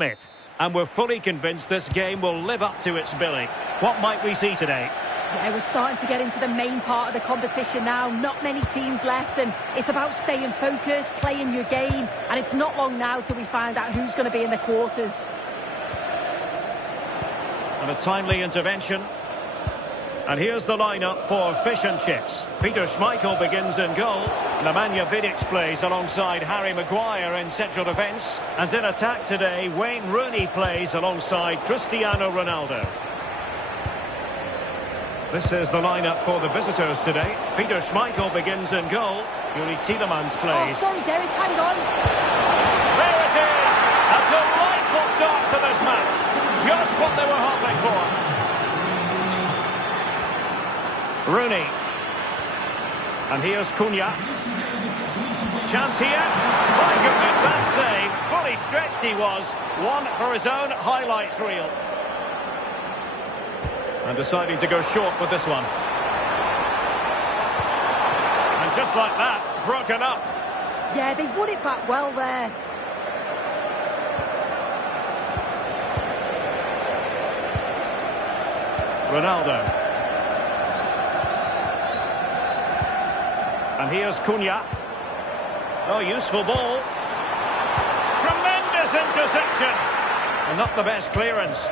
Smith. And we're fully convinced this game will live up to its billing. What might we see today? Yeah, we're starting to get into the main part of the competition now. Not many teams left, and it's about staying focused, playing your game, and it's not long now till we find out who's going to be in the quarters. And a timely intervention. And here's the lineup for Fish and Chips. Peter Schmeichel begins in goal. Nemanja Vidic plays alongside Harry Maguire in central defence. And in attack today, Wayne Rooney plays alongside Cristiano Ronaldo. This is the lineup for the visitors today. Peter Schmeichel begins in goal. Yuri Tielemans plays. Oh, sorry, Derek, hang on. There it is! A delightful start to this match. Just what they were hoping for. Rooney. And here's Cunha. Chance here. My goodness, that save. Fully stretched he was. One for his own highlights reel. And deciding to go short with this one. And just like that, broken up. Yeah, they won it back well there. Ronaldo. And here's Cunha. Oh, useful ball. Tremendous interception. And not the best clearance.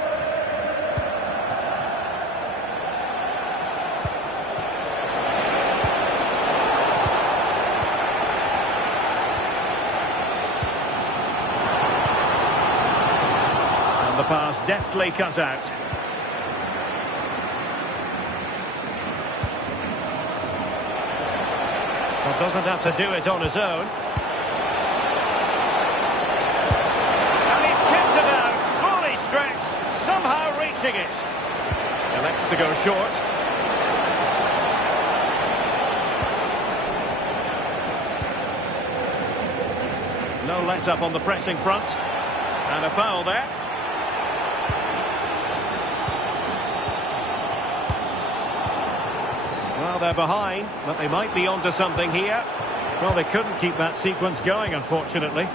And the pass deftly cut out. Well, doesn't have to do it on his own. And he's kept it out, fully stretched, somehow reaching it. Elects to go short. No let-up on the pressing front. And a foul there. Well, they're behind, but they might be onto something here. Well, they couldn't keep that sequence going, unfortunately.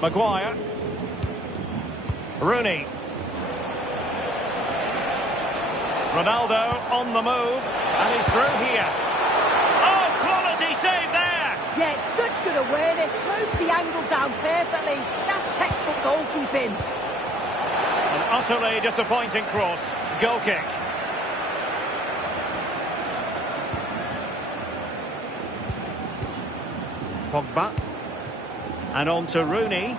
Maguire. Rooney. Ronaldo on the move, and he's through here. Oh, quality save there! Yeah, it's such good awareness. Closed the angle down perfectly. That's textbook goalkeeping. An utterly disappointing cross. Goal kick. Pogba. And on to Rooney.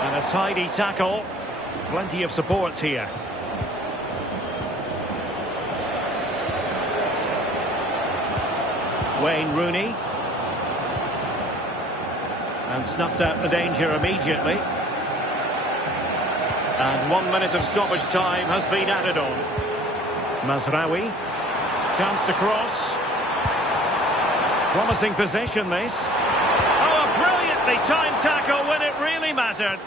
And a tidy tackle. Plenty of support here. Wayne Rooney. And snuffed out the danger immediately. And 1 minute of stoppage time has been added on. Mazraoui. Chance to cross. Promising possession, this. Oh, a brilliantly timed tackle when it really mattered.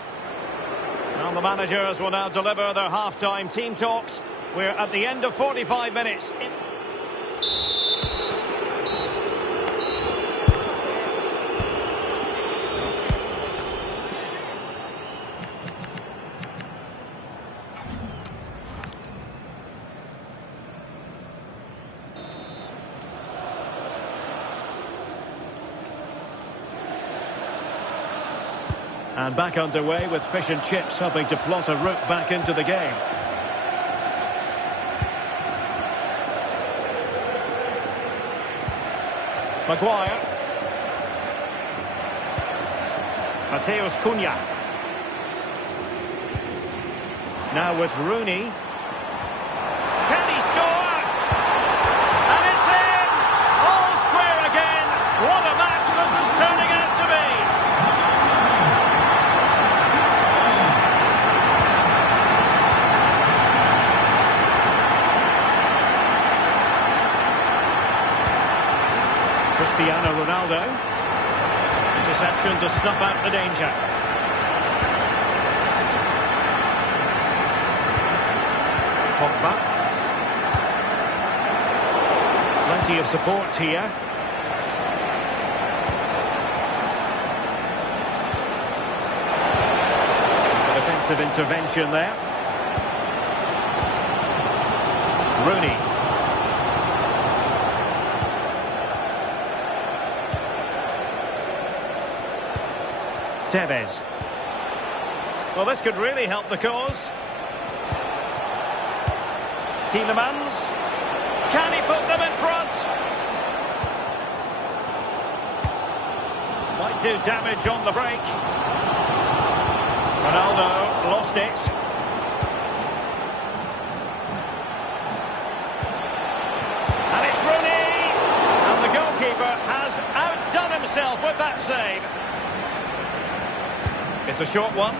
And the managers will now deliver their half-time team talks. We're at the end of 45 minutes. And back underway with Fish and Chips hoping to plot a route back into the game. Maguire. Matheus Cunha. Now with Rooney. Can he score? And it's in! All square again. What a match this is turning out to be. Cristiano Ronaldo. Interception to snuff out the danger. Pogba. Plenty of support here. defensive intervention there. Rooney. Tevez. Well, this could really help the cause. Tielemans. Can he put them in front? Might do damage on the break. Ronaldo lost it. And it's Rooney! And the goalkeeper has outdone himself with that save. It's a short one.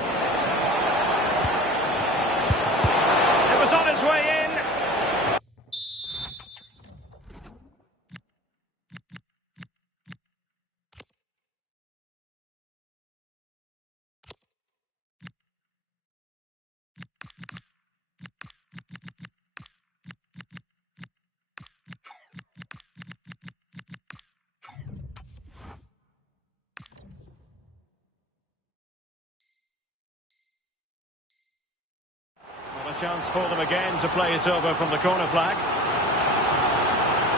It was on its way in. A chance for them again to play it over from the corner flag.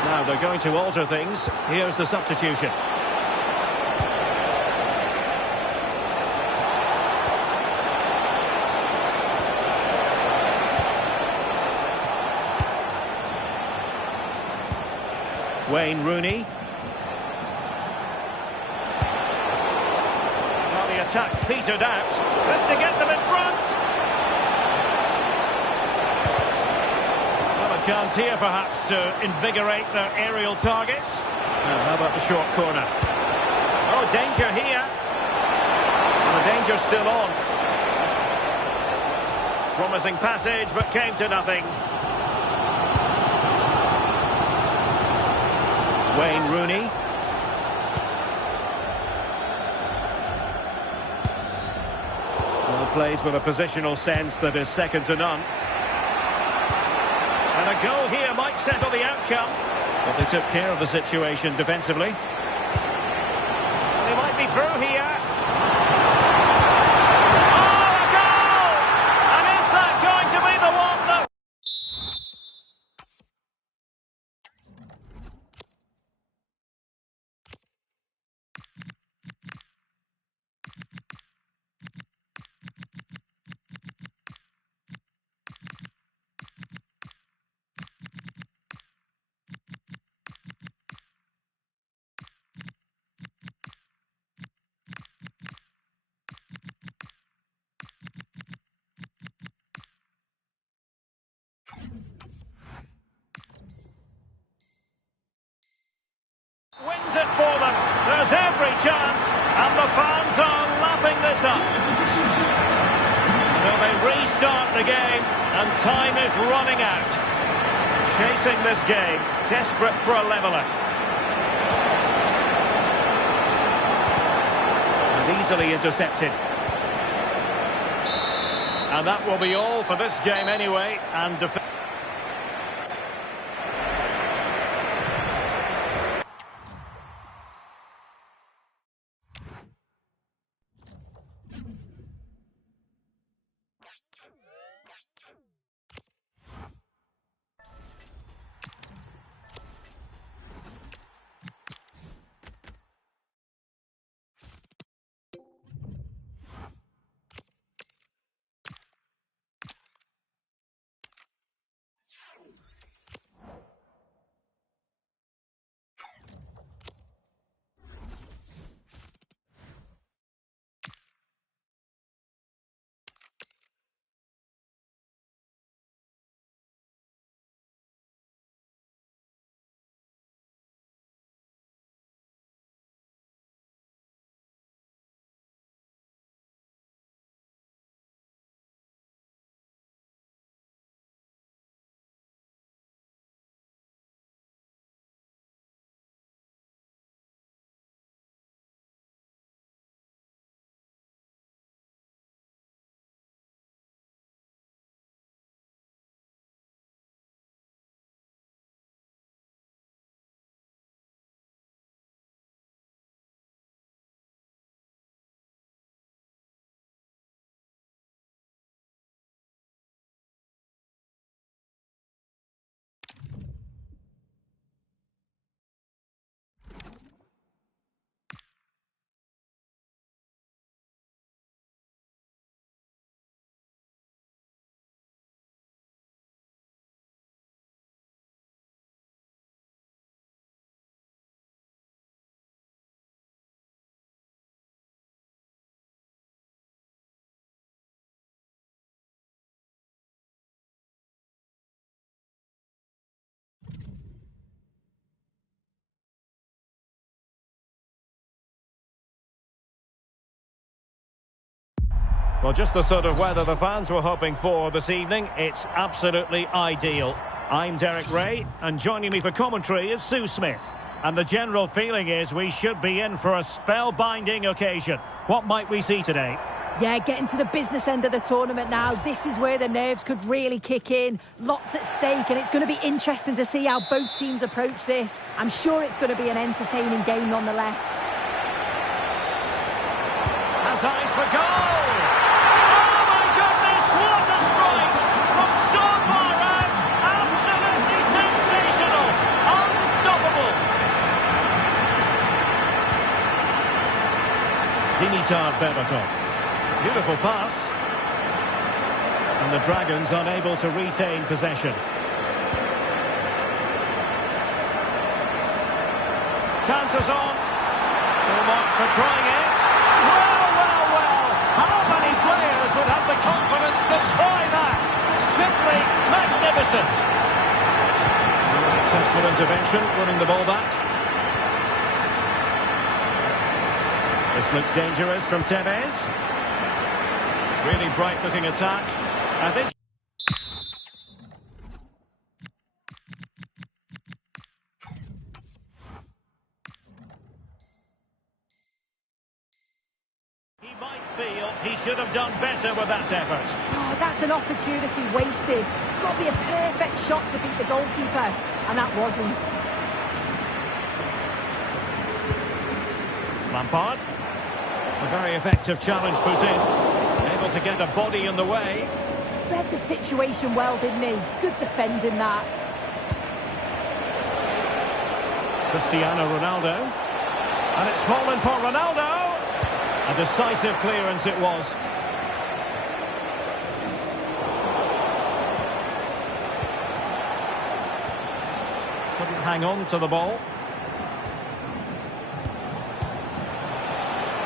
Now they're going to alter things. Here's the substitution. Wayne Rooney. Well, the attack petered out. Just to get them in front. Chance here perhaps to invigorate their aerial targets. Now, how about the short corner? Oh, danger here. And the danger's still on. Promising passage, but came to nothing. Wayne Rooney. Well, plays with a positional sense that is second to none. And a goal here might settle the outcome. But they took care of the situation defensively. They might be through here. Oh, a goal! And is that going to be the one that... wins it for them. There's every chance, and the fans are lapping this up. So they restart the game, and time is running out. Chasing this game, desperate for a leveller. And easily intercepted. And that will be all for this game anyway, and Well, just the sort of weather the fans were hoping for this evening. It's absolutely ideal. I'm Derek Ray, and joining me for commentary is Sue Smith. And the general feeling is we should be in for a spellbinding occasion. What might we see today? Yeah, getting to the business end of the tournament now. This is where the nerves could really kick in. Lots at stake, and it's going to be interesting to see how both teams approach this. I'm sure it's going to be an entertaining game nonetheless. Has eyes for goal! Oh my goodness, what a strike! From so far out, absolutely sensational! Unstoppable! Dimitar Berbatov. Beautiful pass. And the Dragons unable to retain possession. Chances on. Full marks for trying it. Well. How many players would have the confidence to try that? Simply magnificent. A successful intervention, winning the ball back. This looks dangerous from Tevez. Really bright-looking attack. I think he might feel he should have done better with that effort. Oh, that's an opportunity wasted. It's got to be a perfect shot to beat the goalkeeper, and that wasn't. Lampard. A very effective challenge put in. Able to get a body in the way. Read the situation well, didn't he? Good defending that. Cristiano Ronaldo. And it's fallen for Ronaldo. A decisive clearance it was. Couldn't hang on to the ball.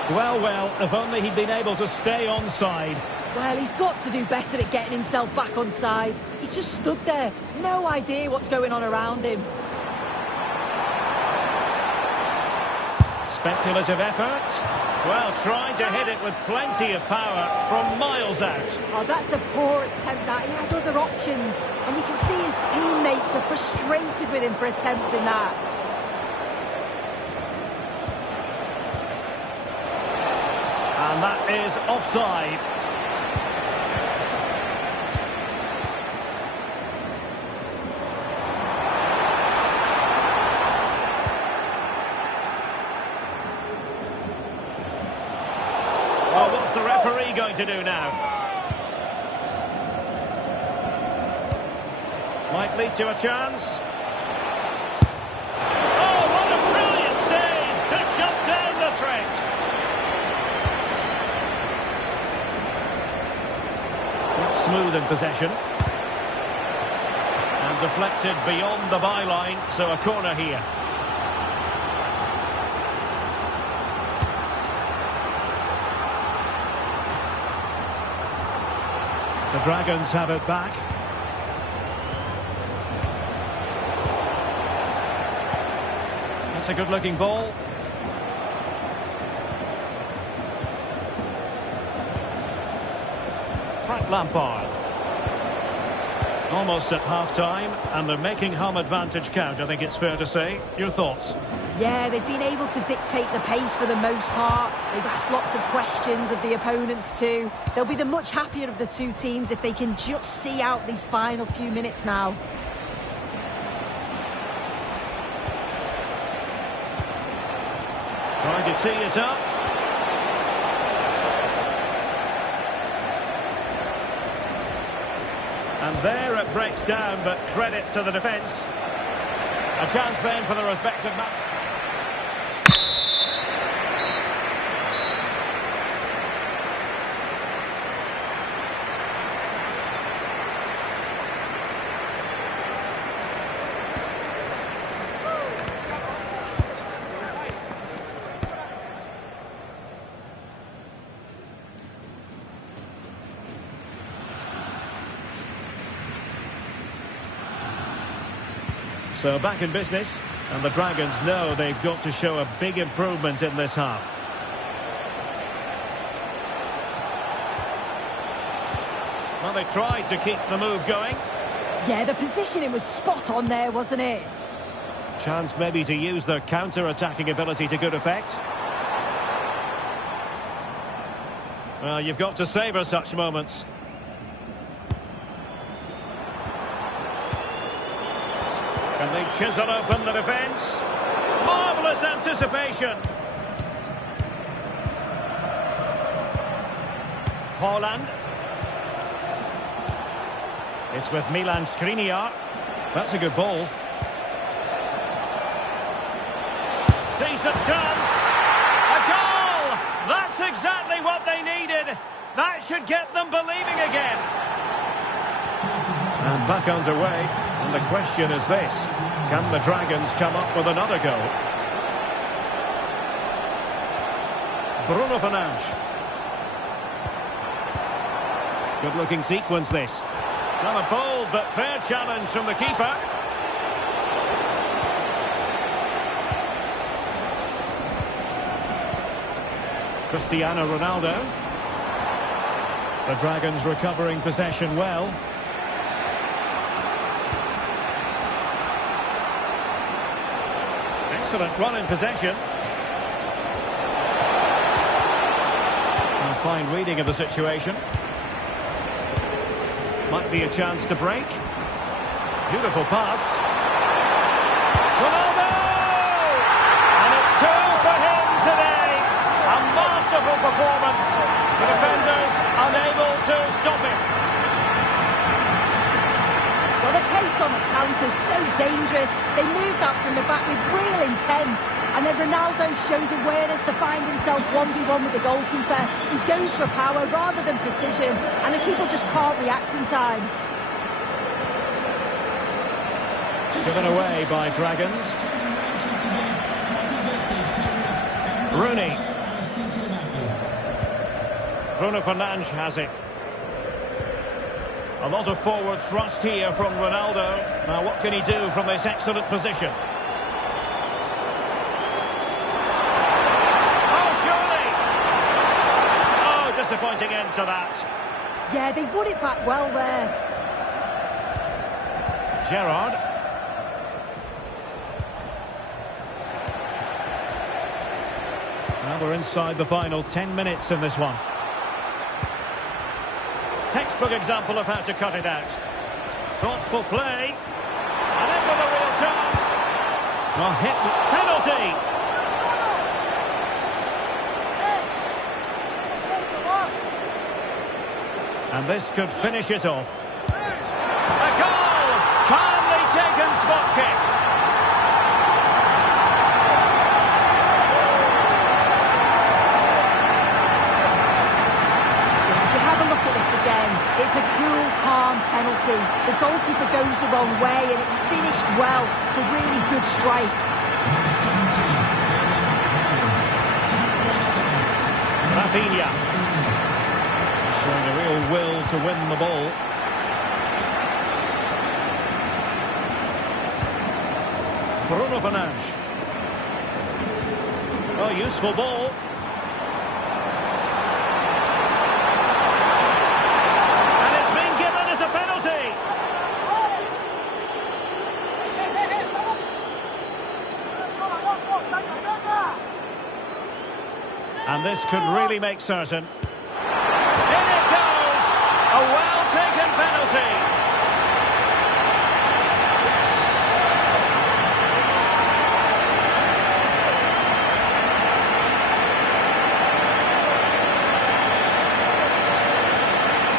Well, if only he'd been able to stay onside. Well, he's got to do better at getting himself back onside. He's just stood there. No idea what's going on around him. Speculative effort. Well, trying to hit it with plenty of power from miles out. Oh, that's a poor attempt, that. He had other options. And you can see his teammates are frustrated with him for attempting that. And that is offside. Well, what's the referee going to do now? Might lead to a chance. Oh, what a brilliant save to shut down the threat. Smooth in possession. And deflected beyond the byline, so a corner here. The Dragons have it back. That's a good-looking ball. Frank Lampard. Almost at half-time, and they're making home advantage count, I think it's fair to say. Your thoughts? Yeah, they've been able to dictate the pace for the most part. They've asked lots of questions of the opponents too. They'll be the much happier of the two teams if they can just see out these final few minutes now. Trying to tee it up. And there it breaks down, but credit to the defence. A chance then for the respective match. So back in business, and the Dragons know they've got to show a big improvement in this half. Well, they tried to keep the move going. Yeah, the positioning was spot on there, wasn't it? Chance maybe to use their counter-attacking ability to good effect. Well, you've got to savour such moments. Can they chisel open the defence? Marvellous anticipation. Haaland. It's with Milan Skriniar. That's a good ball. Decent chance. A goal! That's exactly what they needed. That should get them believing again. And back underway. And the question is this. Can the Dragons come up with another goal? Bruno Fernandes. Good-looking sequence, this. Not a bold but fair challenge from the keeper. Cristiano Ronaldo. The Dragons recovering possession well. Excellent run in possession. A fine reading of the situation. Might be a chance to break. Beautiful pass. Ronaldo! And it's two for him today. A masterful performance. The defenders unable to stop him. Well, the pace on the counter's so dangerous. They moved out from the back with real intent. And then Ronaldo shows awareness to find himself 1v1 with the goalkeeper. He goes for power rather than precision. And the keeper just can't react in time. Given away by Dragons. Rooney. Bruno Fernandes has it. A lot of forward thrust here from Ronaldo. Now what can he do from this excellent position? Oh, surely! Oh, disappointing end to that. Yeah, they won it back well there. Gerrard. Now we're inside the final 10 minutes in this one. Textbook example of how to cut it out. Thoughtful play. And in with a real chance. A hit. Penalty. And this could finish it off. A goal! Calmly taken spot kick. It's a cool, calm penalty. The goalkeeper goes the wrong way and it's finished well. It's a really good strike. Rafinha. Showing a real will to win the ball. Bruno Fernandes. Oh, useful ball. And this could really make certain. In it goes! A well-taken penalty.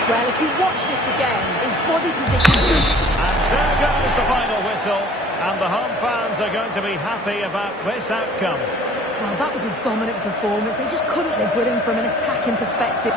Well, if you watch this again, his body position... And there goes the final whistle. And the home fans are going to be happy about this outcome. Well, that was a dominant performance. They just couldn't live with him from an attacking perspective.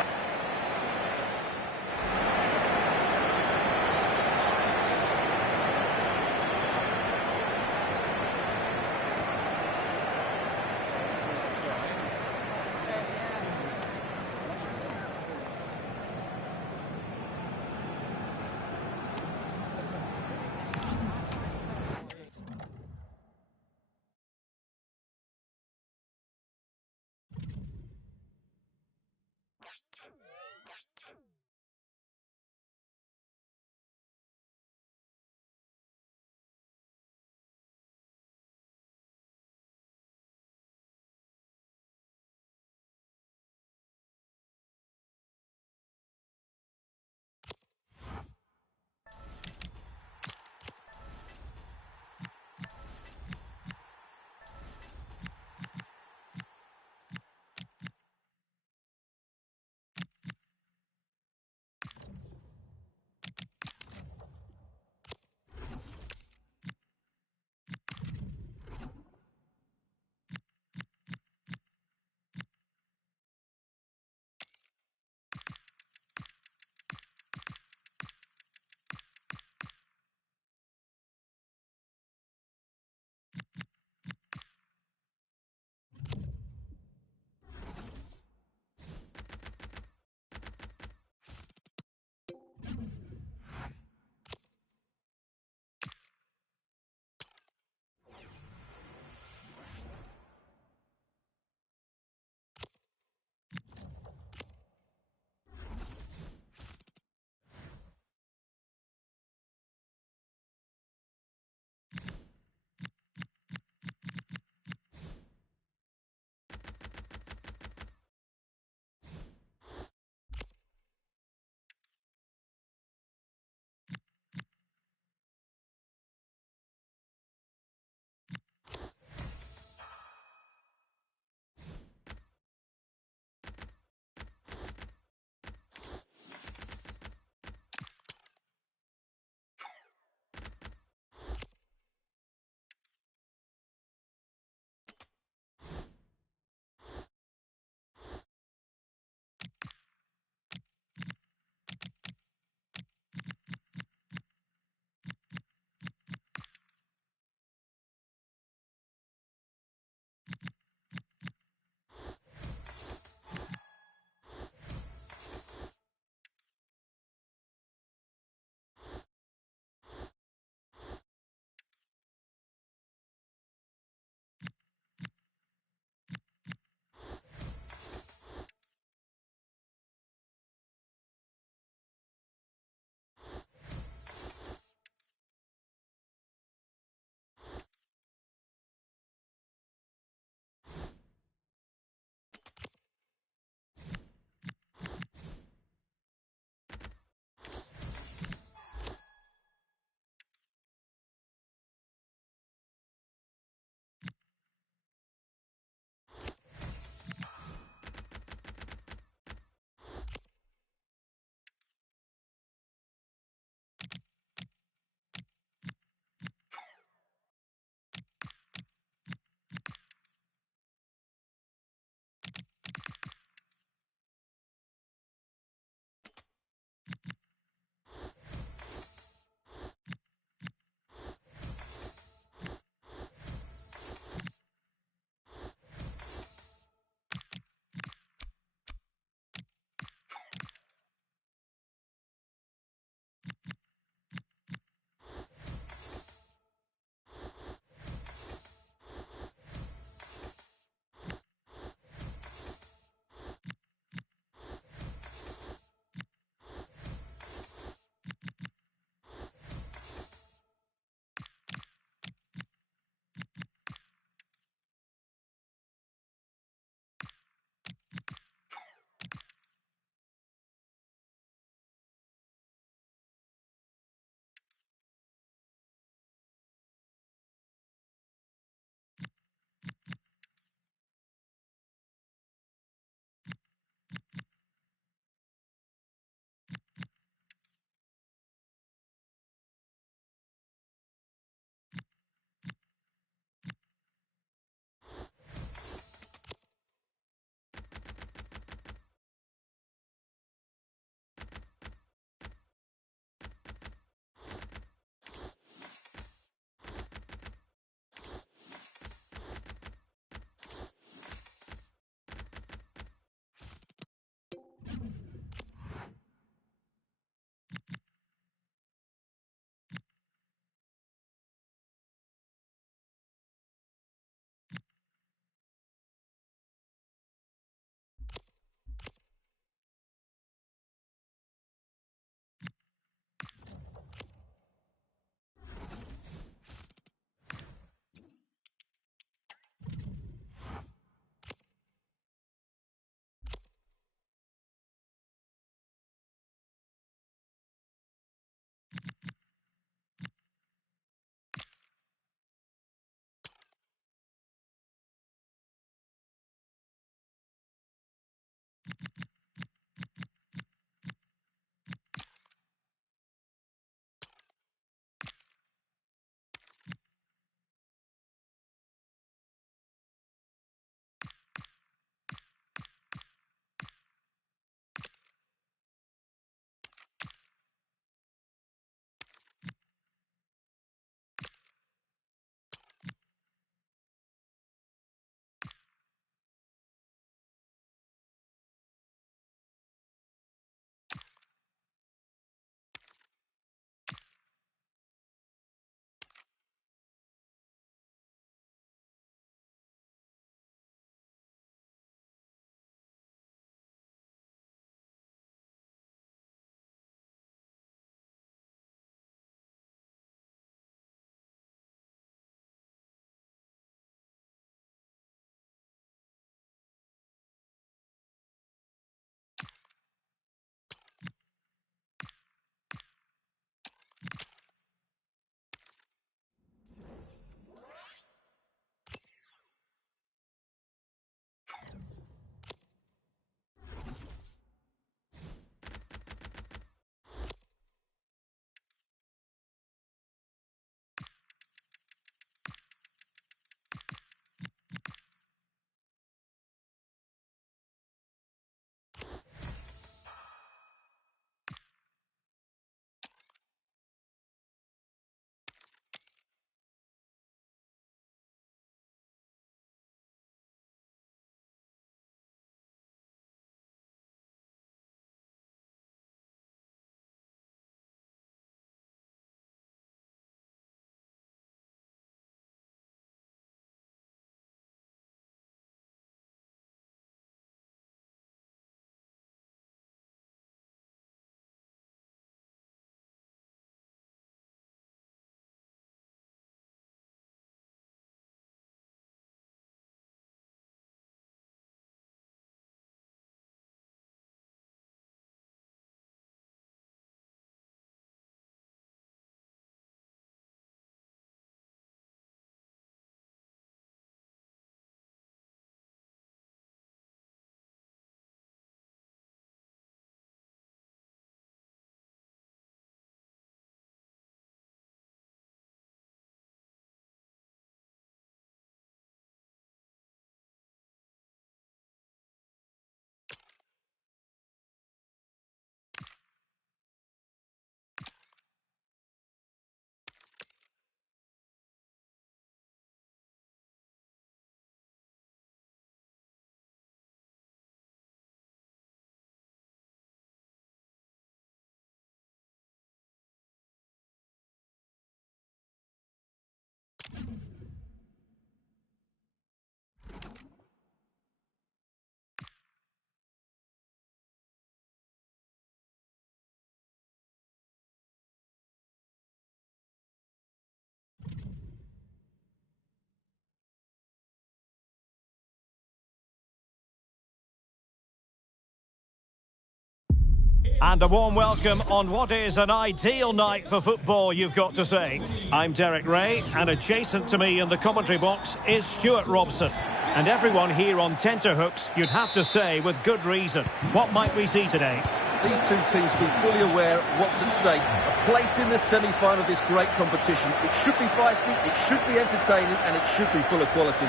And a warm welcome on what is an ideal night for football, you've got to say. I'm Derek Ray, and adjacent to me in the commentary box is Stuart Robson. And everyone here on tenterhooks, you'd have to say, with good reason. What might we see today? These two teams will be fully aware of what's at stake. A place in the semi-final of this great competition. It should be feisty, it should be entertaining, and it should be full of quality.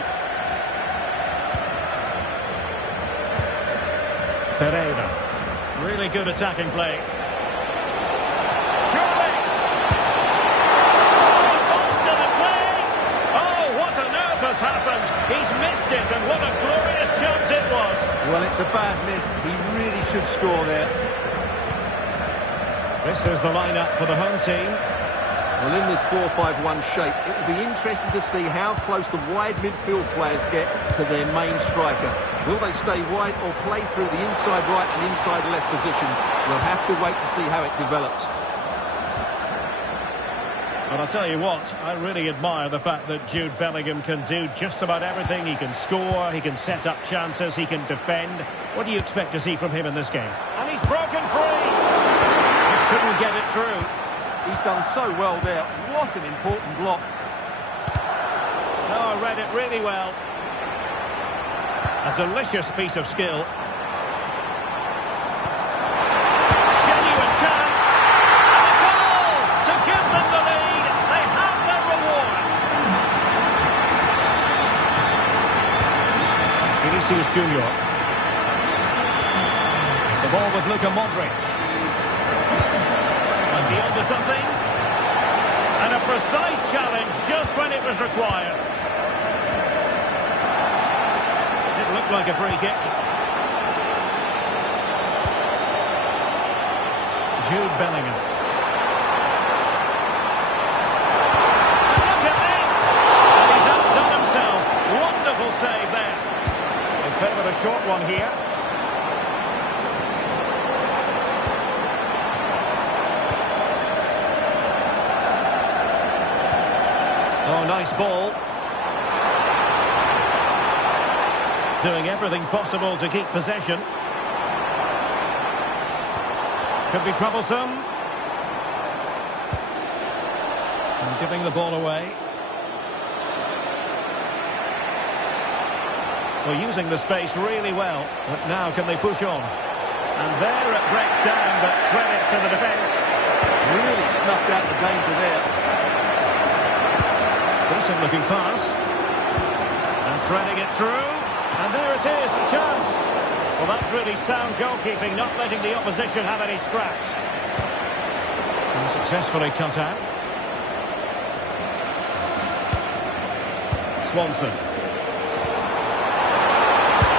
Ferreira. Really good attacking play. Surely! Balls to the play! Oh, what on earth has happened? He's missed it, and what a glorious chance it was. Well, it's a bad miss. He really should score there. This is the lineup for the home team. Well, in this 4-5-1 shape, it will be interesting to see how close the wide midfield players get to their main striker. Will they stay wide or play through the inside right and inside left positions? We'll have to wait to see how it develops. But I'll tell you what, I really admire the fact that Jude Bellingham can do just about everything. He can score, he can set up chances, he can defend. What do you expect to see from him in this game? And he's broken free! Just couldn't get it through. He's done so well there. What an important block. No, read it really well. A delicious piece of skill. Genuine chance. And a goal to give them the lead. They have their reward. Vinicius Junior. The ball with Luka Modric. Might be onto something. And a precise challenge just when it was required. It looked like a free kick. Jude Bellingham. And look at this! And he's outdone himself. Wonderful save there. In favour of a short one here. Oh, nice ball. Doing everything possible to keep possession. Could be troublesome. And giving the ball away. Well, using the space really well. But now can they push on? And there it breaks down, but credit to the defence. Really snuffed out the danger there. Decent looking pass. And threading it through. And there it is, a chance. Well, that's really sound goalkeeping, not letting the opposition have any scratch. And successfully cut out. Swanson.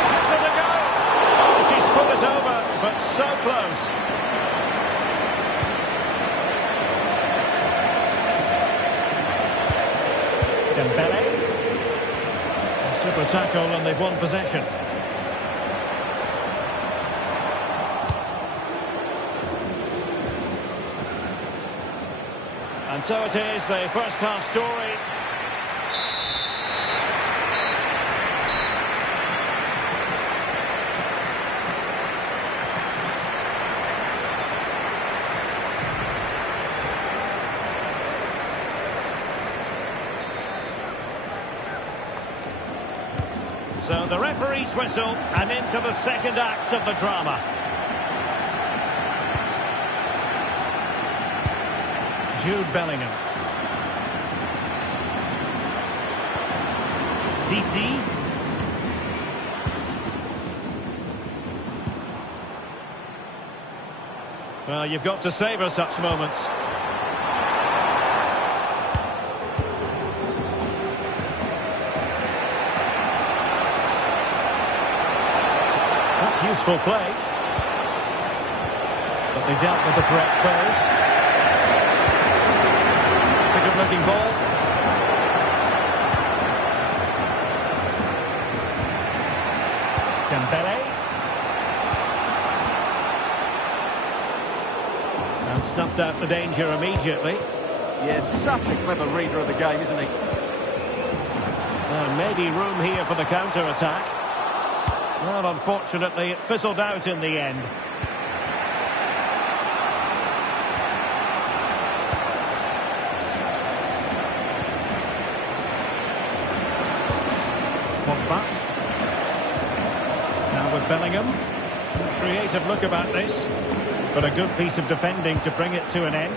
Gives it a go. Oh, she's put it over, but so close. Dembele. A super tackle and they've won possession. And so it is, the first half story. So the referee's whistle, and into the second act of the drama. Jude Bellingham. Cisse. Well, you've got to savour such moments. Useful play. But they dealt with the threat first. It's a good-looking ball. Dembele. And snuffed out the danger immediately. Yes, such a clever reader of the game, isn't he? Maybe room here for the counter-attack. Well, unfortunately, it fizzled out in the end. Bellingham. Creative look about this, but a good piece of defending to bring it to an end.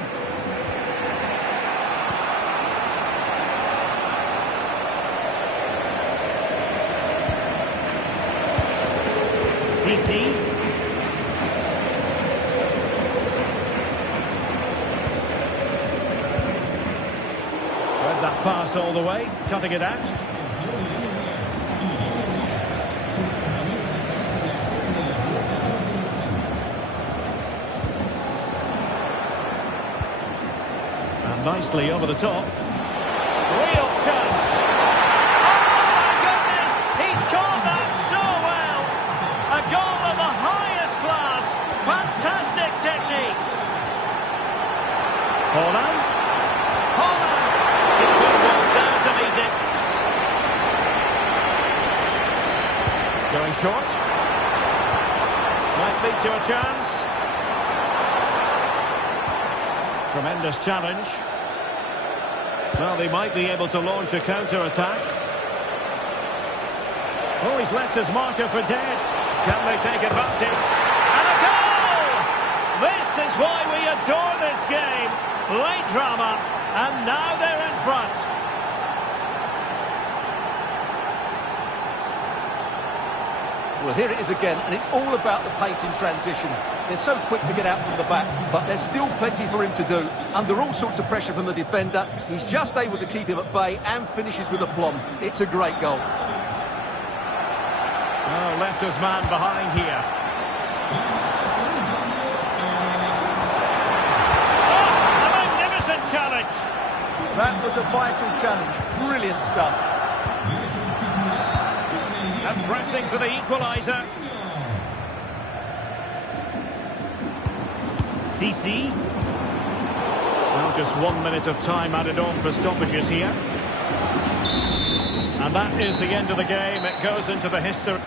CC. Read that pass all the way, cutting it out. And nicely over the top. Real chance. Oh my goodness! He's caught that so well! A goal of the highest class. Fantastic technique. Haaland. Haaland. He was down to meet it. Going short. Might lead to a chance. Tremendous challenge. Well, they might be able to launch a counter-attack. Oh, he's left his marker for dead. Can they take advantage? And a goal! This is why we adore this game. Late drama, and now they're in front. Well, here it is again, and it's all about the pace in transition. They're so quick to get out from the back, but there's still plenty for him to do. Under all sorts of pressure from the defender, he's just able to keep him at bay and finishes with aplomb. It's a great goal. Oh, left his man behind here. Oh, a magnificent challenge. That was a vital challenge. Brilliant stuff. And pressing for the equaliser. CC. Now just 1 minute of time added on for stoppages here. And that is the end of the game. It goes into the history.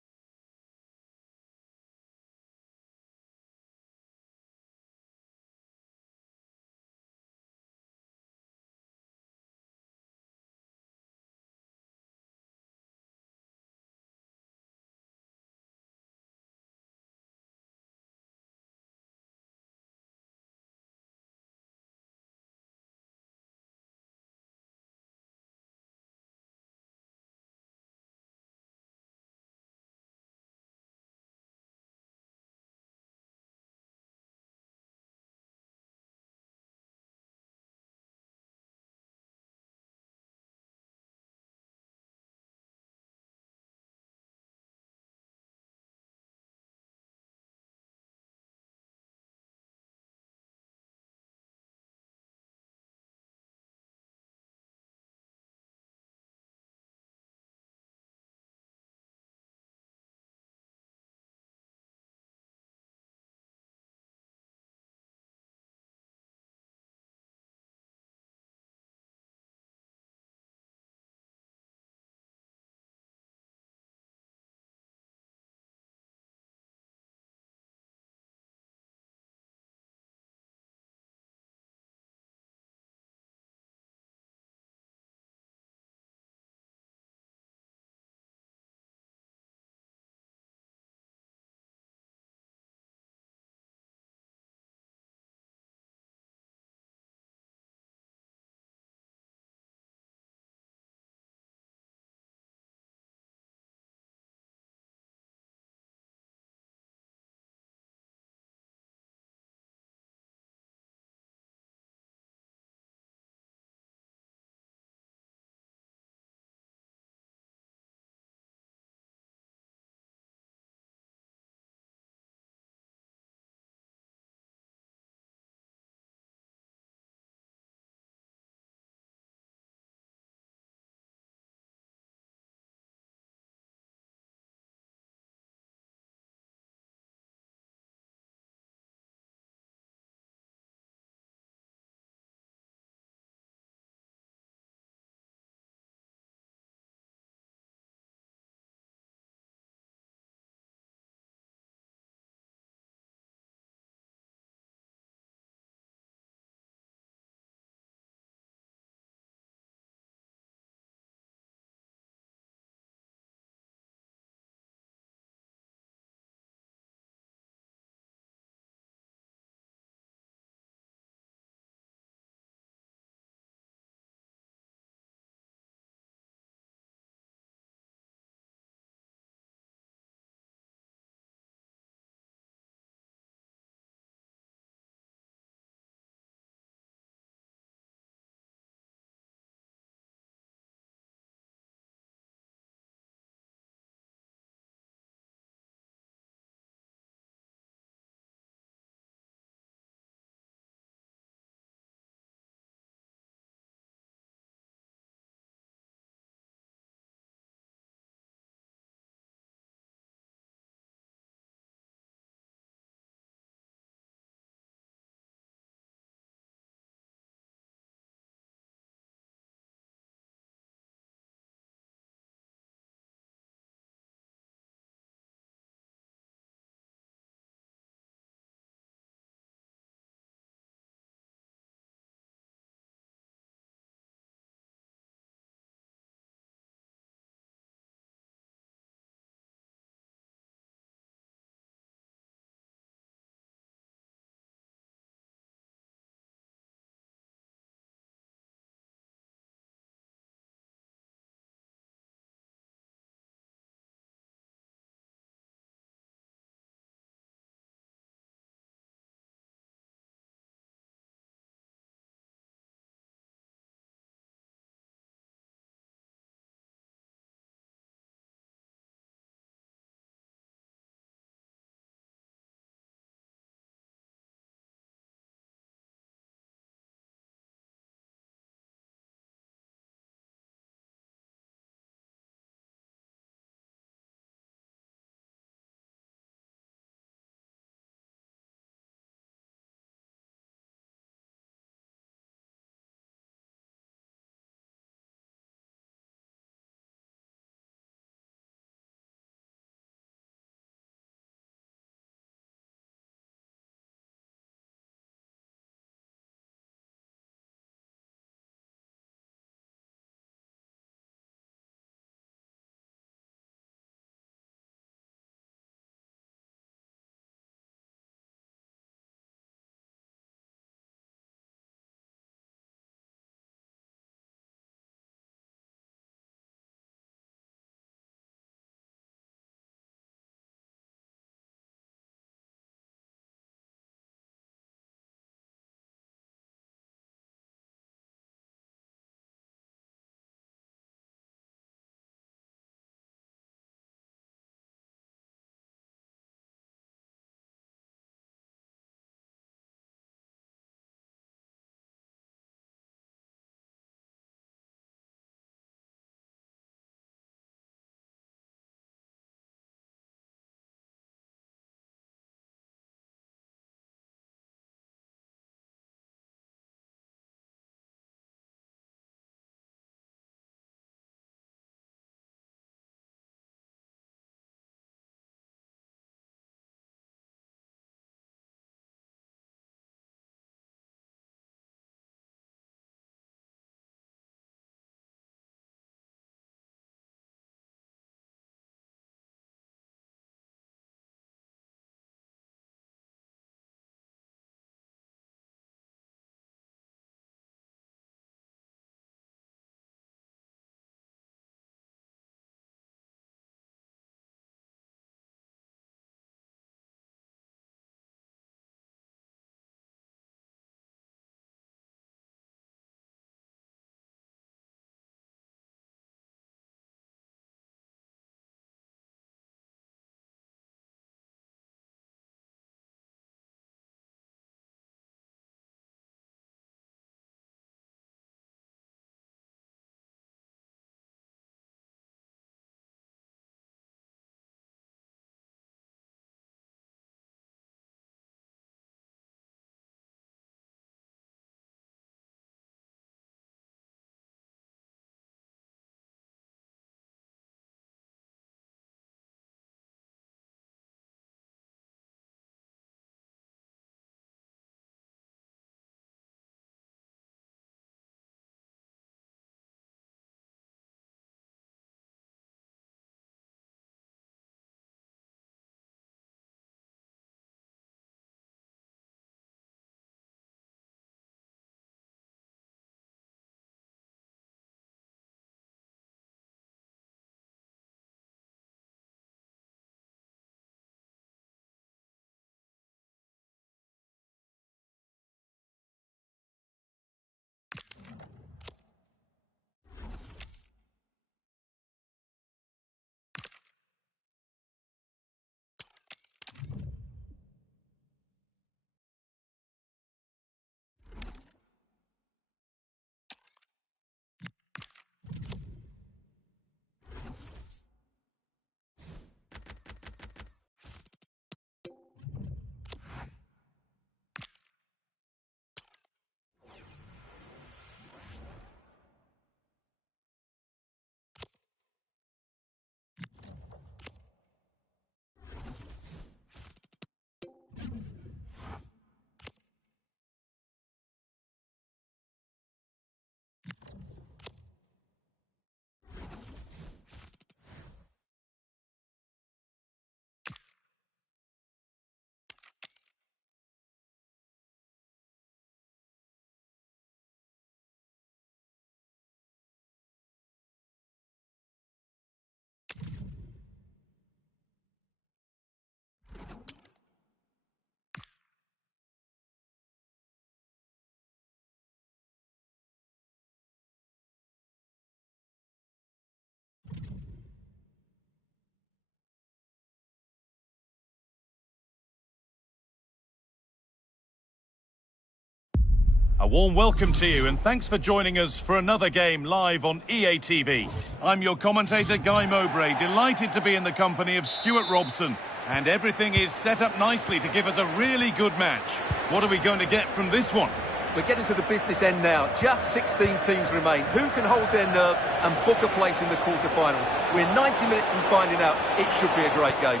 A warm welcome to you and thanks for joining us for another game live on EA TV. I'm your commentator Guy Mowbray, delighted to be in the company of Stuart Robson. And everything is set up nicely to give us a really good match. What are we going to get from this one? We're getting to the business end now. Just 16 teams remain. Who can hold their nerve and book a place in the quarter-finals? We're 90 minutes from finding out. It should be a great game.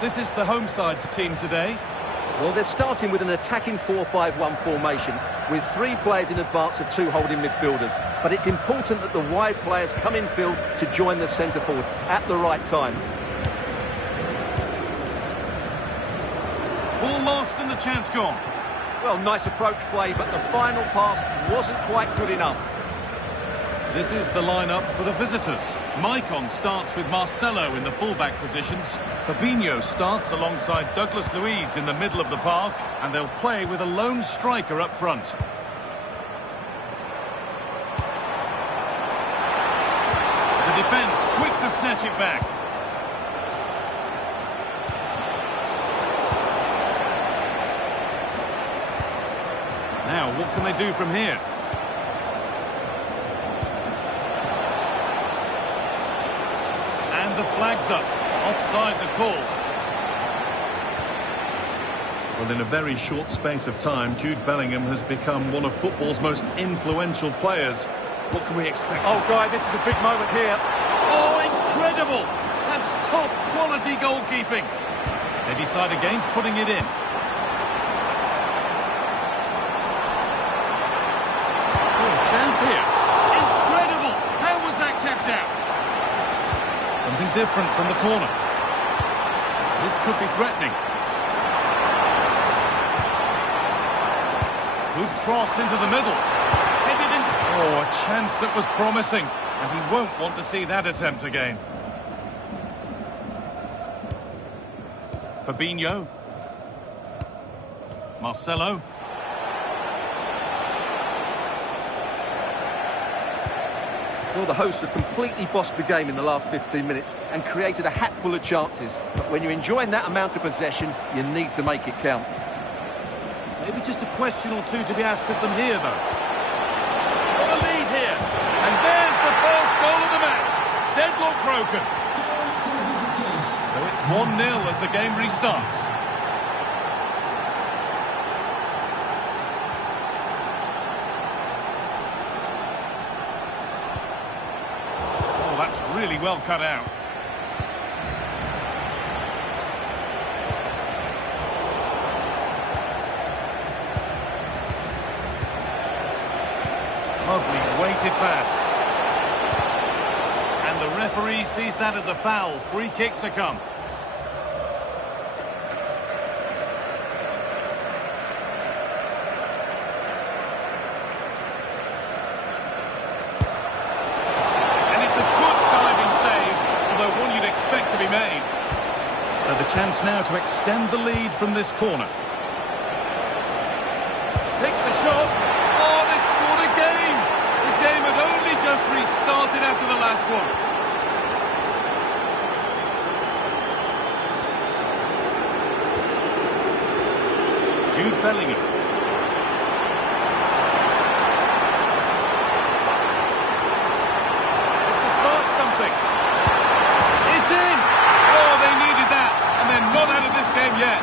This is the home side's team today. Well, they're starting with an attacking 4-5-1 formation with 3 players in advance of 2 holding midfielders. But it's important that the wide players come in field to join the centre forward at the right time. Ball lost and the chance gone. Well, nice approach play, but the final pass wasn't quite good enough. This is the lineup for the visitors. Maicon starts with Marcelo in the fullback positions. Fabinho starts alongside Douglas Luiz in the middle of the park, and they'll play with a lone striker up front. The defence quick to snatch it back. Now, what can they do from here? And the flag's up. Offside the call. Well, in a very short space of time, Jude Bellingham has become one of football's most influential players. What can we expect? Oh, Guy, this is a big moment here. Oh, incredible! That's top-quality goalkeeping. They decide against putting it in. Oh, chance here. Incredible! How was that kept out? Something different from the corner. This could be threatening. Good cross into the middle. Headed into... Oh, a chance that was promising. And he won't want to see that attempt again. Fabinho. Marcelo. Well, the hosts have completely bossed the game in the last 15 minutes and created a hatful of chances. But when you're enjoying that amount of possession, you need to make it count. Maybe just a question or two to be asked of them here, though. Got a lead here. And there's the first goal of the match. Deadlock broken. So it's 1-0 as the game restarts. Really well cut out. Lovely weighted pass. And the referee sees that as a foul. Free kick to come. Made. So the chance now to extend the lead from this corner. Takes the shot. Oh, they scored again. The game had only just restarted after the last one. Jude Bellingham. Just to start something. It's in. Not out of this game yet.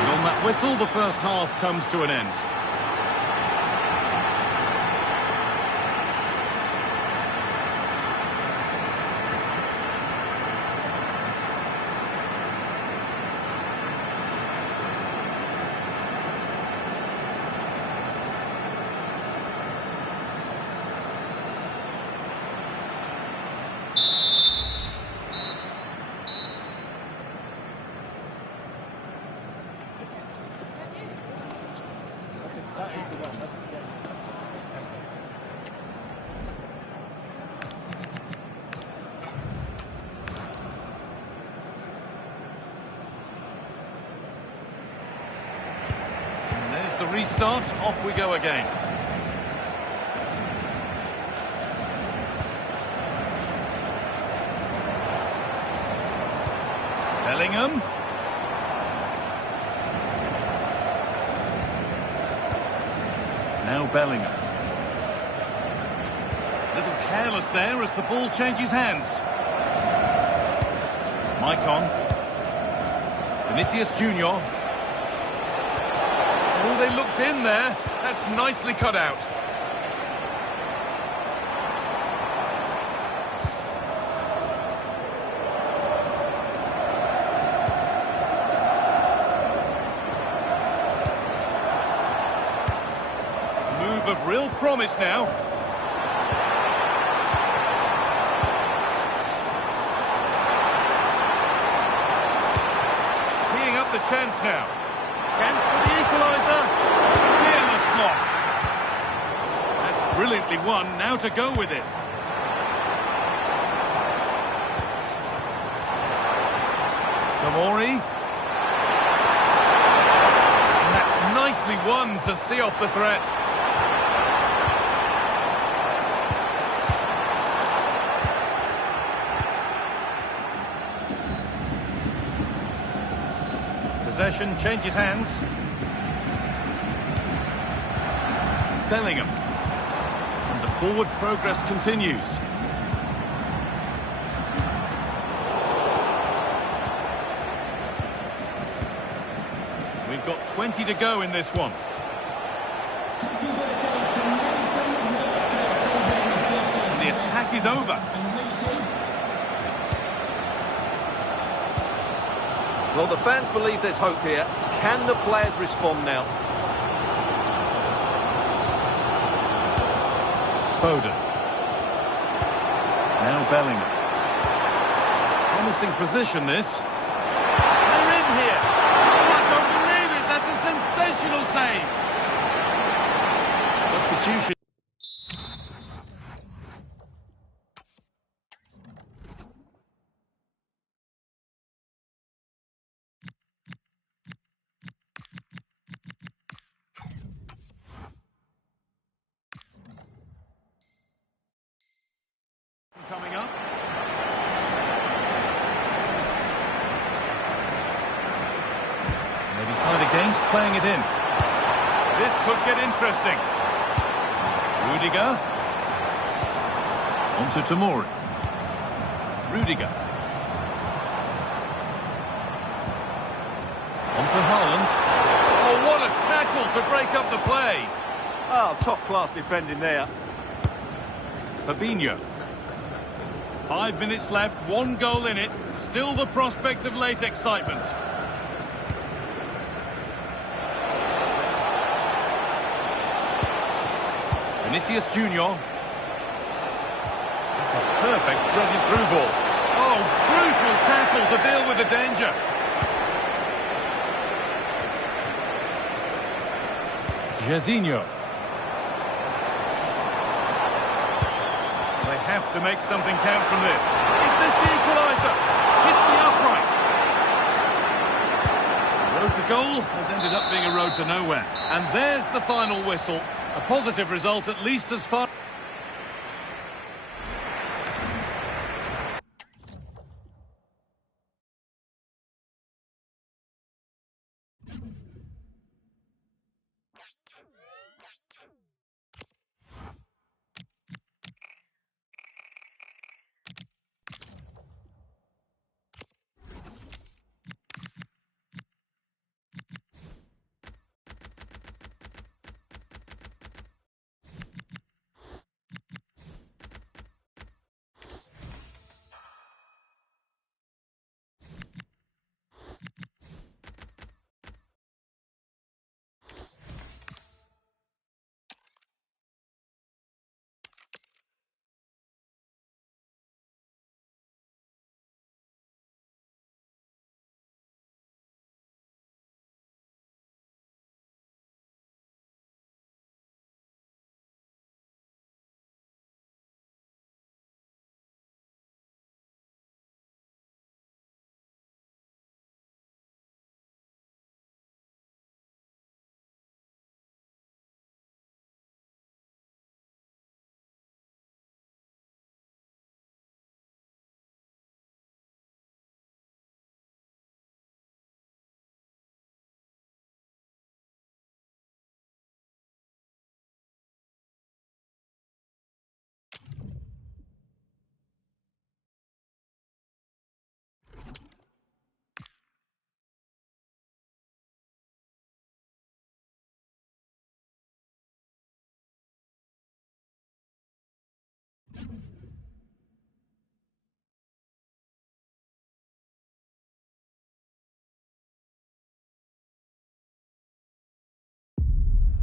And on that whistle, the first half comes to an end. The restart, off we go again. Bellingham. Now Bellingham. A little careless there as the ball changes hands. Maicon. Vinicius Junior. Oh, they looked in there. That's nicely cut out. Move of real promise now. Teeing up the chance now. Chance for the equaliser. Fearless block. That's brilliantly won. Now to go with it. Tomori. And that's nicely won to see off the threat. Possession changes hands. Bellingham. And the forward progress continues. We've got 20 to go in this one. And the attack is over. Well, the fans believe there's hope here. Can the players respond now? Foden. Now Bellingham. Promising position, this. They're in here. Oh, I don't believe it. That's a sensational save. Substitution. Coming up. They decide against playing it in. This could get interesting. Rudiger. On to Tomori. Rudiger. On to Haaland. Oh, what a tackle to break up the play. Oh, top-class defending there. Fabinho. 5 minutes left, 1 goal in it. Still the prospect of late excitement. Vinicius Junior. That's a perfect threaded through ball. Oh, crucial tackle to deal with the danger. Jairzinho. They have to make something count from this. Is this the equaliser? Hits the upright. The road to goal has ended up being a road to nowhere. And there's the final whistle. A positive result, at least as far...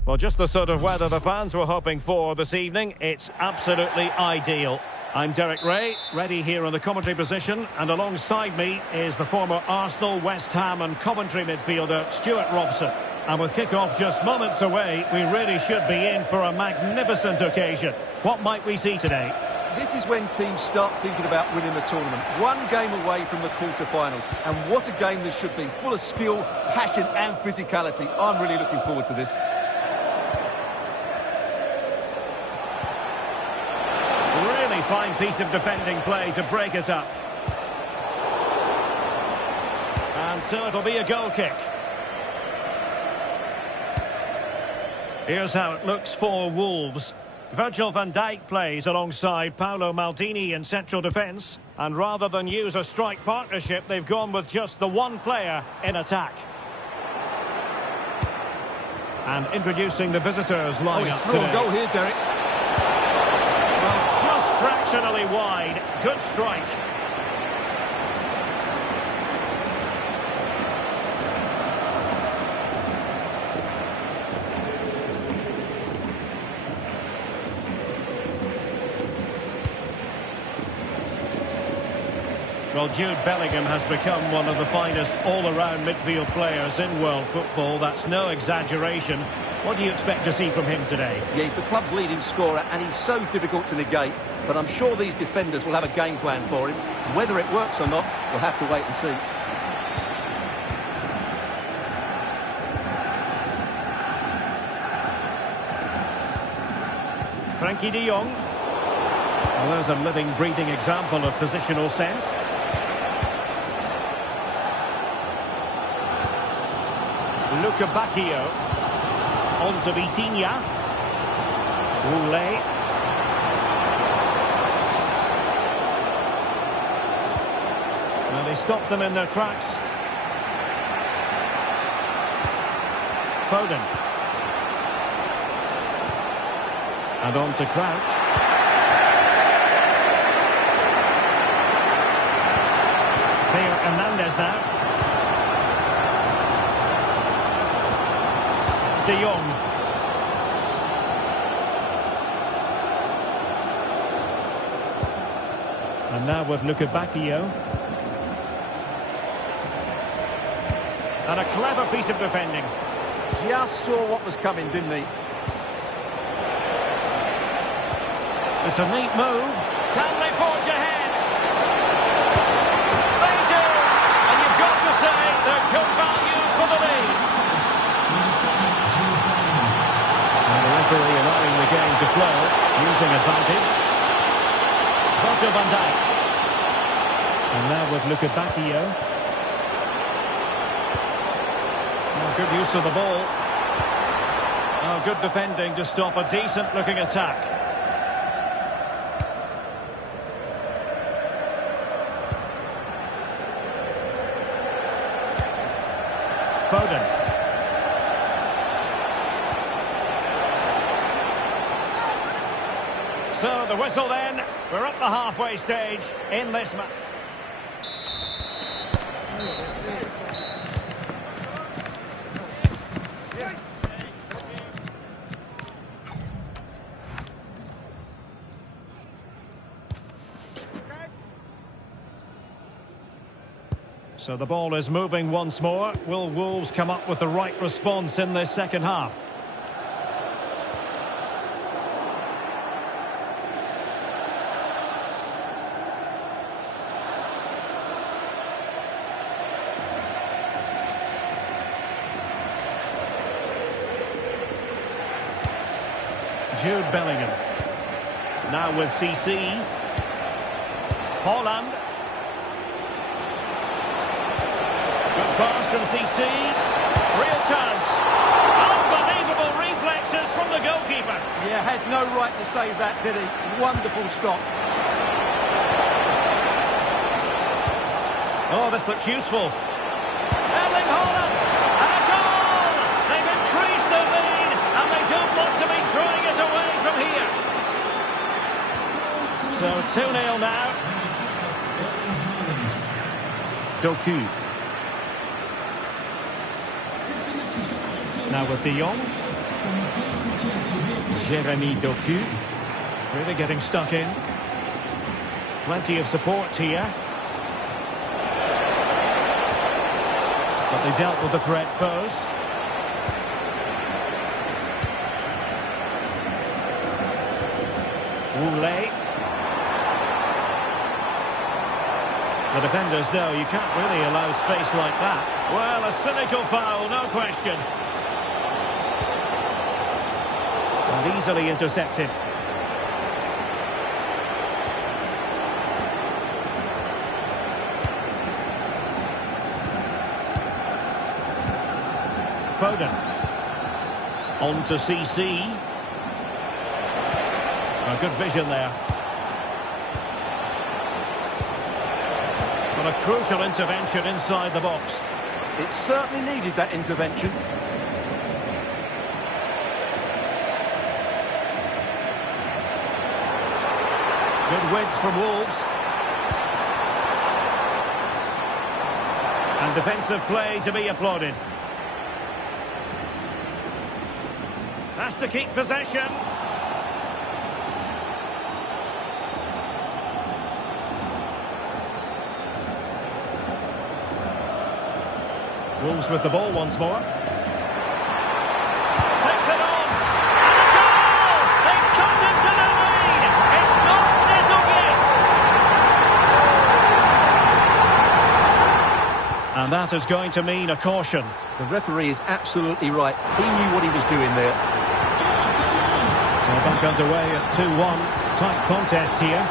Well, just the sort of weather the fans were hoping for this evening. It's absolutely ideal. I'm Derek Ray, ready here in the commentary position, and alongside me is the former Arsenal, West Ham and Coventry midfielder Stuart Robson. And with kick-off just moments away, we really should be in for a magnificent occasion. What might we see today? This is when teams start thinking about winning the tournament. One game away from the quarter-finals. And what a game this should be. Full of skill, passion and physicality. I'm really looking forward to this. Really fine piece of defending play to break us up. And so it'll be a goal kick. Here's how it looks for Wolves. Virgil van Dijk plays alongside Paolo Maldini in central defence. And rather than use a strike partnership, they've gone with just the one player in attack. And introducing the visitors lineup through today. a goal here, Derek. Well, just fractionally wide. Good strike. Well, Jude Bellingham has become one of the finest all-around midfield players in world football. That's no exaggeration. What do you expect to see from him today? Yeah, he's the club's leading scorer and he's so difficult to negate. But I'm sure these defenders will have a game plan for him. Whether it works or not, we'll have to wait and see. Frankie de Jong. Well, there's a living, breathing example of positional sense. Luca Bacchio. On to Vitinha. Roulet. Well, they stopped them in their tracks. Foden. And on to Crouch. Theo Hernandez now. De Jong. And now with Luca Bacchio. And a clever piece of defending. Just saw what was coming, didn't he? It's a neat move. Can they forge ahead? They do! And you've got to say they're good value for the lead. And the referee allowing the game to flow, using advantage. Virgil van Dijk. And now with Luca Bacchio. Oh, good use of the ball. Oh, good defending to stop a decent-looking attack. Foden. So the whistle then. We're at the halfway stage in this match. So the ball is moving once more. Will Wolves come up with the right response in this second half? Jude Bellingham. Now with CC. Haaland. Good pass from CC. Real chance. Unbelievable reflexes from the goalkeeper. Yeah, had no right to save that, did he? Wonderful stop. Oh, this looks useful. Erling Haaland. And a goal! They've increased their lead, and they don't want to be throwing it away from here. So 2-0 now. Doku. Now with De Jong. Jeremy Doku. Really getting stuck in. Plenty of support here. But they dealt with the threat posed. Wooley. The defenders know you can't really allow space like that. Well, a cynical foul, no question. And easily intercepted. Foden. On to CC. A good vision there. But a crucial intervention inside the box. It certainly needed that intervention. Good width from Wolves. And defensive play to be applauded. Has to keep possession. Wolves with the ball once more. Takes it on. And a goal! They've cut into the lead. It's not settled yet. And that is going to mean a caution. The referee is absolutely right. He knew what he was doing there. So back underway at 2-1. Tight contest here.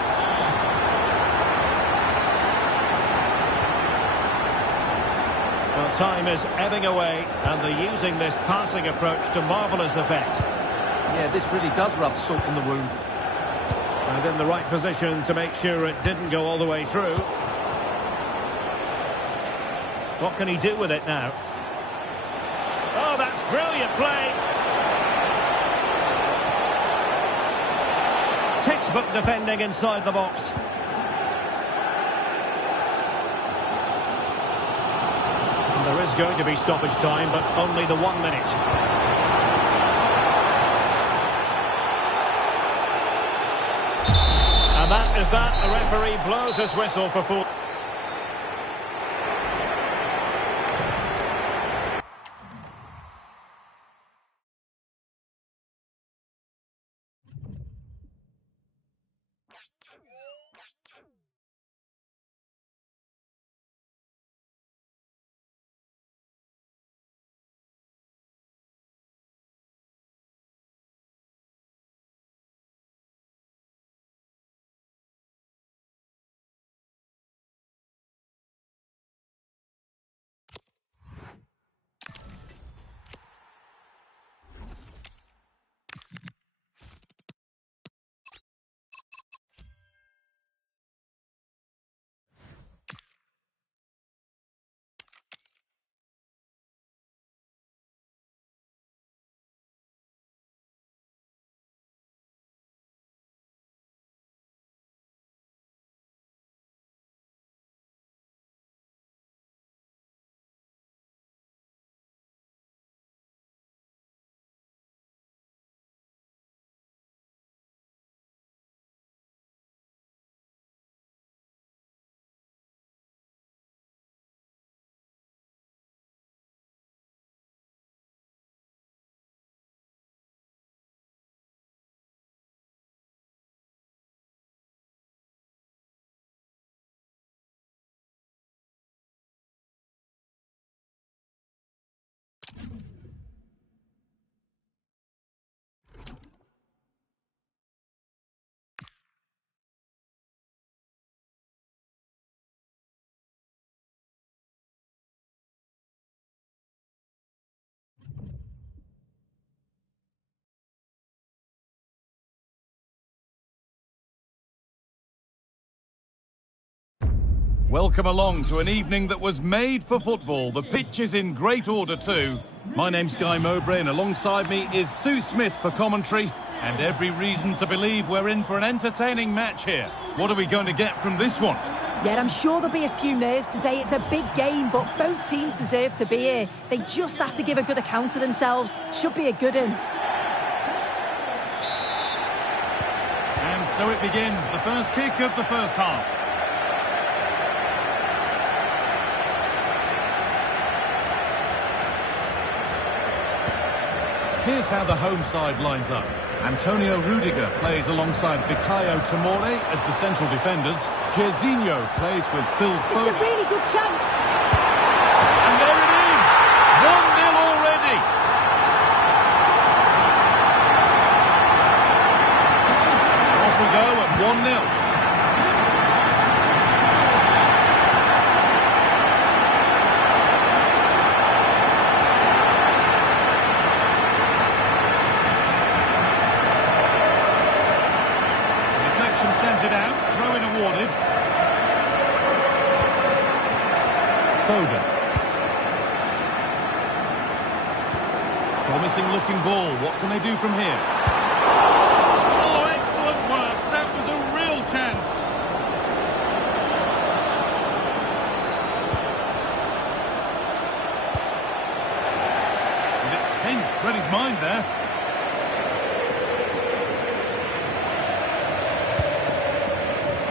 Well, time is ebbing away, and they're using this passing approach to marvellous effect. Yeah, this really does rub salt in the wound. And in the right position to make sure it didn't go all the way through. What can he do with it now? Oh, that's brilliant play. Textbook defending inside the box. And there is going to be stoppage time, but only the 1 minute. And that is that. The referee blows his whistle for full. Welcome along to an evening that was made for football. The pitch is in great order too. My name's Guy Mowbray and alongside me is Sue Smith for commentary. And every reason to believe we're in for an entertaining match here. What are we going to get from this one? Yeah, I'm sure there'll be a few nerves today. It's a big game, but both teams deserve to be here. They just have to give a good account of themselves. Should be a good one. so it begins, the first kick of the first half. Here's how the home side lines up. Antonio Rudiger plays alongside Fikayo Tomori as the central defenders. Jairzinho plays with Phil Foden. It's a really good chance. And there it is! 1-0 already! Off we go at 1-0. Sends it out, throw-in awarded. Foden. Promising looking ball, what can they do from here? Oh, excellent work, that was a real chance. And it's Pence read his mind there.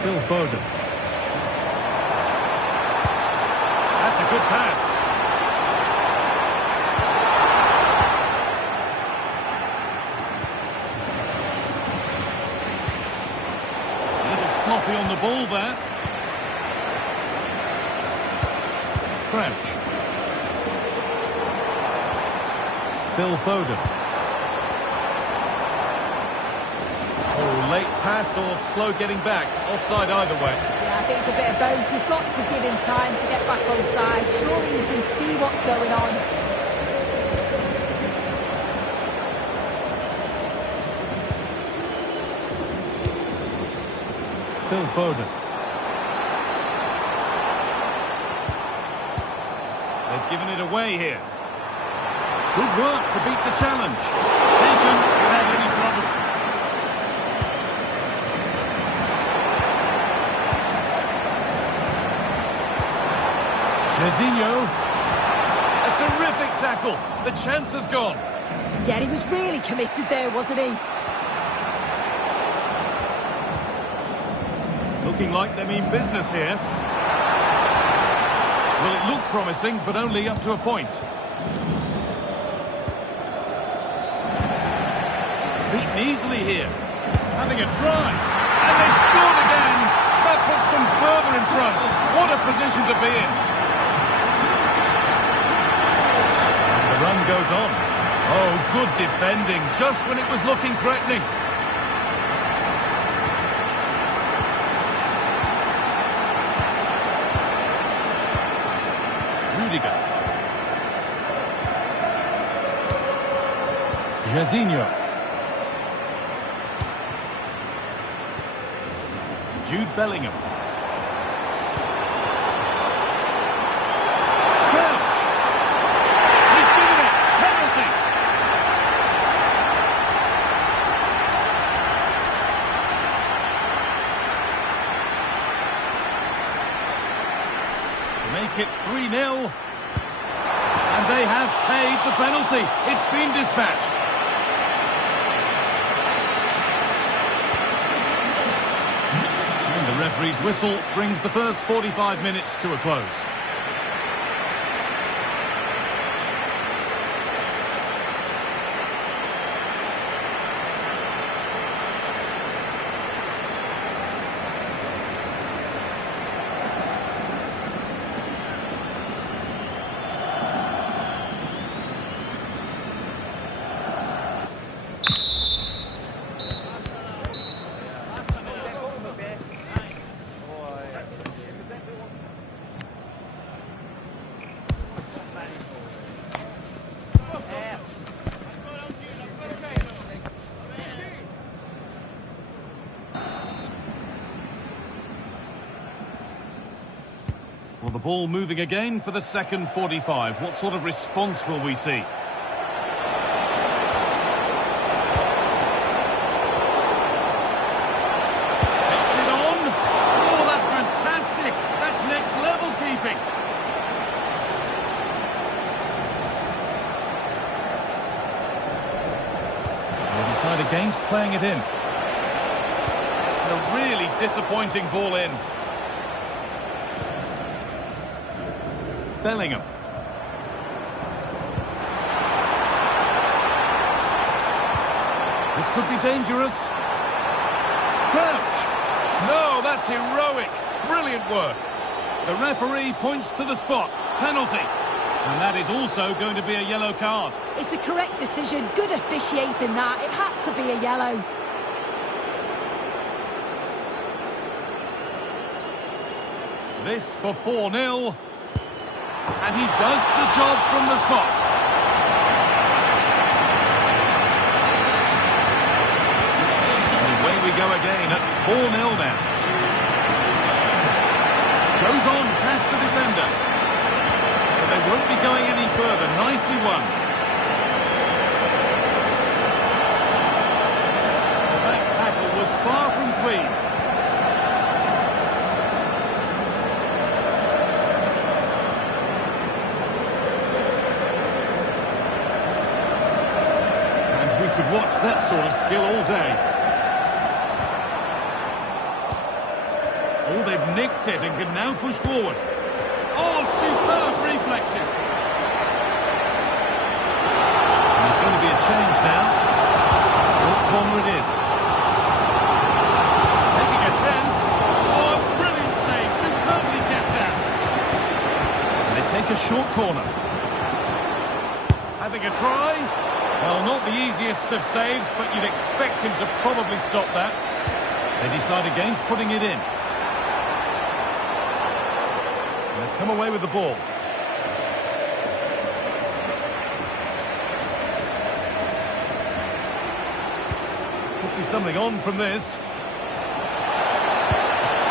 Phil Foden. That's a good pass. A little sloppy on the ball there. Crouch. Phil Foden. Oh, late pass or slow getting back. Offside either way. Yeah, I think it's a bit of both. You've got to give him time to get back on side. Surely you can see what's going on. Phil Foden. They've given it away here. Good work to beat the challenge. Taken without any trouble. Jairzinho. A terrific tackle. The chance has gone. Yeah, he was really committed there, wasn't he? Looking like they mean business here. Well, it looked promising, but only up to a point. Beaten easily here. Having a try. And they've scored again. That puts them further in front. What a position to be in. The run goes on. Oh, good defending, just when it was looking threatening. Rudiger. Jairzinho. Jude Bellingham. Crouch. He's given it. Penalty. To make it 3-0. And they have paid the penalty. It's been dispatched. The referee's whistle brings the first 45 minutes to a close. Well, the ball moving again for the second 45. What sort of response will we see? Takes it on. Oh, that's fantastic. That's next level keeping. They decide against playing it in. really disappointing ball in. Bellingham. This could be dangerous. Crouch. No, that's heroic. Brilliant work. The referee points to the spot. Penalty. And that is also going to be a yellow card. It's a correct decision. Good officiating that. It had to be a yellow. This for 4-0. And he does the job from the spot. And away we go again at 4-0 now. Goes on past the defender. But they won't be going any further. Nicely won. That tackle was far from clean. Could watch that sort of skill all day. Oh, they've nicked it and can now push forward. Oh, superb reflexes. And there's going to be a change now. What corner it is. Taking a chance. Oh, brilliant save. Superbly kept out. And they take a short corner. Having a try. Well, not the easiest of saves, but you'd expect him to probably stop that. They decide against putting it in. And they've come away with the ball. Could be something on from this.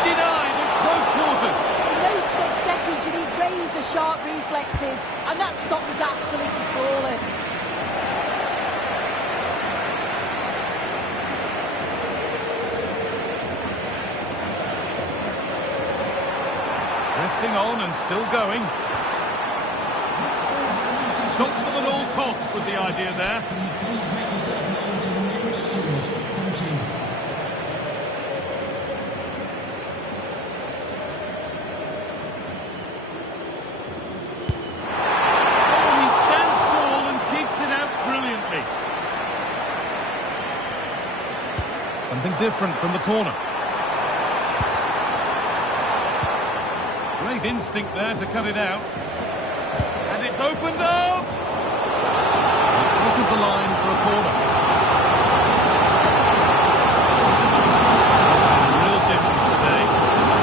Denied at close quarters. In those split seconds, you need razor-sharp reflexes, and that stop was absolutely flawless. Drifting on and still going. Stop them at all costs with the idea there. Oh, he stands tall and keeps it out brilliantly. Something different from the corner. Great instinct there to cut it out. And it's opened up! It crosses the line for a corner. Real difference today.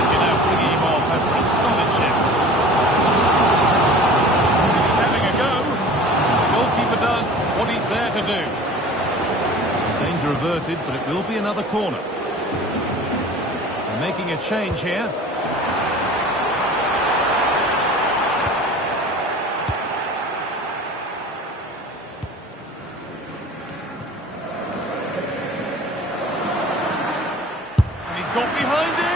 You know, bringing him off after a solid shift. He's having a go. The goalkeeper does what he's there to do. Danger averted, but it will be another corner. They're making a change here. Got behind it!